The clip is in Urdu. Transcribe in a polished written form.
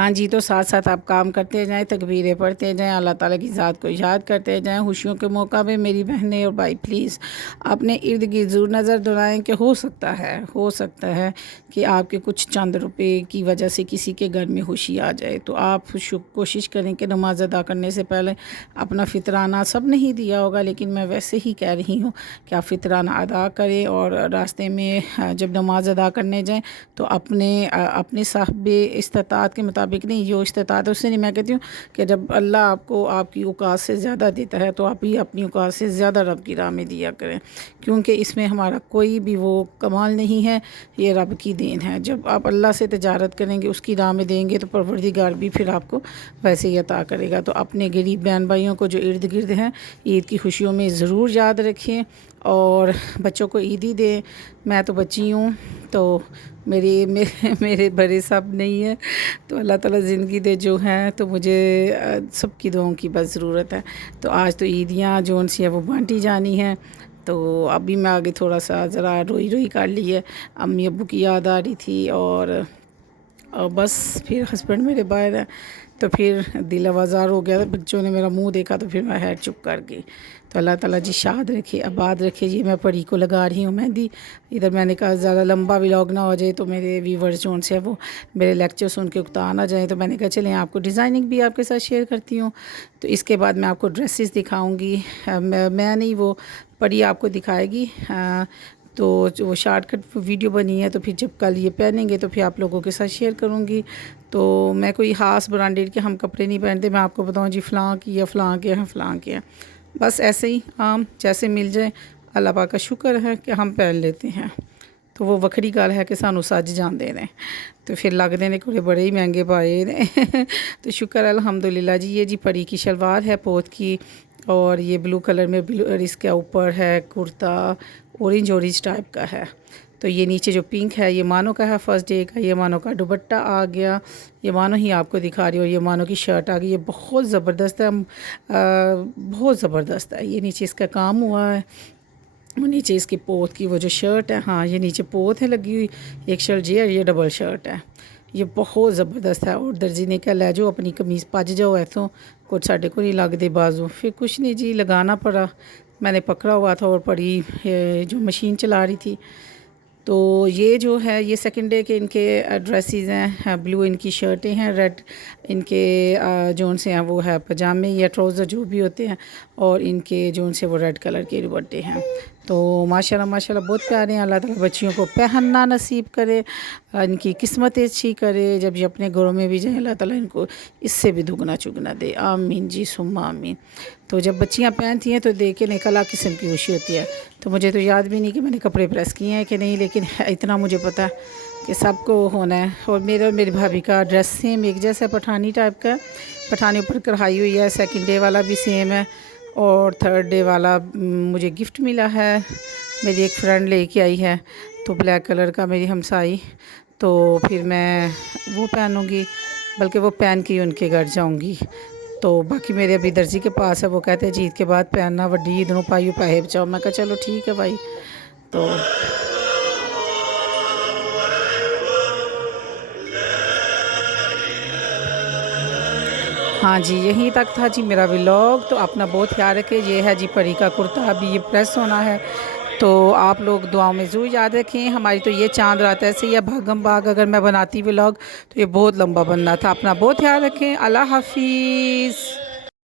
ہاں جی، تو ساتھ ساتھ آپ کام کرتے جائیں، تکبیریں پڑھتے جائیں، اللہ تعالیٰ کی ذات کو یاد کرتے جائیں۔ خوشیوں کے موقع پہ میری بہنیں اور بھائی پلیز اپنے ارد گرد ضرور نظر دلائیں کہ ہو سکتا ہے کہ آپ کے کچھ چند روپے کی وجہ سے کسی کے گھر میں خوشی آ جائے۔ تو آپ کوشش کریں کہ نماز ادا کرنے سے پہلے اپنا فطرانہ سب نہیں دیا ہوگا، لیکن میں ویسے ہی کہہ رہی ہوں کہ آپ فطرانہ ادا کریں، اور راستے میں جب نماز ادا کرنے جائیں تو اپنے صاحب استطاعت کے مطابق نہیں، جو استطاعت ہے اس سے نہیں، میں کہتی ہوں کہ جب اللہ آپ کو آپ کی اوقات سے زیادہ دیتا ہے تو آپ ہی اپنی اوقات سے زیادہ رب کی راہ میں دیا کریں، کیونکہ اس میں ہمارا کوئی بھی وہ کمال نہیں ہے، یہ رب کی دین ہے۔ جب آپ اللہ سے تجارت کریں گے، اس کی راہ میں دیں گے، تو پروردگار بھی پھر آپ کو ویسے ہی عطا کرے گا۔ تو اپنے غریب بہن بھائیوں کو جو ارد گرد ہیں عید کی خوشیوں میں ضرور یاد رکھیں، اور بچوں کو عیدی دیں۔ میں تو بچی ہوں، تو میرے بڑے سب نہیں ہیں، تو اللہ تعالیٰ زندگی دے جو ہیں، تو مجھے سب کی دعاؤں کی بس ضرورت ہے۔ تو آج تو عیدیاں جو سی ہیں وہ بانٹی جانی ہیں، تو ابھی میں آگے تھوڑا سا ذرا روئی کر لی ہے، امی ابو کی یاد آ رہی تھی، اور بس پھر ہسبینڈ میرے باہر ہیں، تو پھر دل آوازار ہو گیا، بچوں نے میرا منہ دیکھا تو پھر میں ہیڈ چپ کر گئی۔ تو اللہ تعالیٰ جی شاد رکھے، آباد رکھے جی۔ میں پری کو لگا رہی ہوں مہندی، ادھر میں نے کہا زیادہ لمبا ولاگ نہ ہو جائے تو میرے ویورز جو سے وہ میرے لیکچر سن کے اکتا نہ جائیں، تو میں نے کہا چلیں آپ کو ڈیزائننگ بھی آپ کے ساتھ شیئر کرتی ہوں۔ تو اس کے بعد میں آپ کو ڈریسز دکھاؤں گی، میں نہیں، وہ پری آپ کو دکھائے گی۔ تو وہ شارٹ کٹ ویڈیو بنی ہے، تو پھر جب کل یہ پہنیں گے تو پھر آپ لوگوں کے ساتھ شیئر کروں گی۔ تو میں کوئی خاص برانڈیڈ کے ہم کپڑے نہیں پہنتے، میں آپ کو بتاؤں جی فلاں کی ہے، فلاں کے ہیں، فلاں کے ہیں، بس ایسے ہی عام جیسے مل جائے، اللہ پاک کا شکر ہے کہ ہم پہن لیتے ہیں۔ تو وہ وکھری گل ہے کہ سانو سج جاندے نے، تو پھر لگتے ہیں کوئی بڑے ہی مہنگے پائے نے تو شکر الحمدللہ جی۔ یہ جی پری کی شلوار ہے پوت کی، اور یہ بلو کلر میں اس کے اوپر ہے کرتا اورنج ٹائپ کا ہے۔ تو یہ نیچے جو پنک ہے یہ مانو کا ہے، فرسٹ ڈے کا، یہ مانو کا دوپٹہ آ گیا، یہ مانو ہی آپ کو دکھا رہی ہوں، اور یہ مانو کی شرٹ آ گئی، یہ بہت زبردست ہے، بہت زبردست ہے۔ یہ نیچے اس کا کام ہوا ہے، وہ نیچے اس کی پوت کی وہ جو شرٹ ہے، ہاں یہ نیچے پوت ہے لگی ہوئی، ایک شرٹ جی، اور یہ ڈبل شرٹ ہے، یہ بہت زبردست ہے۔ اور درجی نے کہا لے جو اپنی قمیض پج جاؤ ایتھوں، کچھ ساڈے کو نہیں لگتے بازو، پھر کچھ نہیں جی لگانا پڑا، میں نے پکڑا ہوا تھا، اور پڑی جو مشین چلا رہی تھی۔ تو یہ جو ہے یہ سیکنڈ ڈے کے ان کے ڈریسز ہیں، بلو ان کی شرٹیں ہیں، ریڈ ان کے جون سے ہیں وہ ہے پجامے یا ٹراؤزر جو بھی ہوتے ہیں، اور ان کے جون سے وہ ریڈ کلر کے دوپٹے ہیں۔ تو ماشاءاللہ بہت پیارے ہیں، اللہ تعالیٰ بچیوں کو پہننا نصیب کرے، ان کی قسمت اچھی کرے، جب یہ اپنے گھروں میں بھی جائیں اللہ تعالیٰ ان کو اس سے بھی دگنا چگنا دے، آمین جی ثم آمین۔ تو جب بچیاں پہنتی ہیں تو دیکھ کے ایک الگ قسم کی خوشی ہوتی ہے۔ تو مجھے تو یاد بھی نہیں کہ میں نے کپڑے پریس کیے ہیں کہ نہیں، لیکن اتنا مجھے پتہ ہے کہ سب کو ہونا ہے۔ اور میرا اور میری بھابھی کا ڈریس سیم ایک جیسا پٹھانی ٹائپ کا، پٹھانی اوپر کڑھائی ہوئی ہے، سیکنڈ ڈے والا بھی سیم ہے، اور تھرڈ ڈے والا مجھے گفٹ ملا ہے، میری ایک فرینڈ لے کے آئی ہے، تو بلیک کلر کا میری ہمسائی، تو پھر میں وہ پہنوں گی، بلکہ وہ پہن کے ہی ان کے گھر جاؤں گی۔ تو باقی میرے ابھی درجی کے پاس ہے، وہ کہتے ہیں جی عید کے بعد پہننا، وڈی عید نوں پائیو پیسے بچاؤ، میں کہا چلو ٹھیک ہے بھائی۔ تو ہاں جی یہیں تک تھا جی میرا ولاگ، تو اپنا بہت خیال رکھے۔ یہ ہے جی پری کا کرتا، ابھی یہ پریس ہونا ہے، تو آپ لوگ دعاؤں میں ضرور یاد رکھیں۔ ہماری تو یہ چاند رات ایسے ہی ہے بھاگم بھاگ، اگر میں بناتی ولاگ تو یہ بہت لمبا بننا تھا۔ اپنا بہت خیال رکھیں، اللہ حافظ۔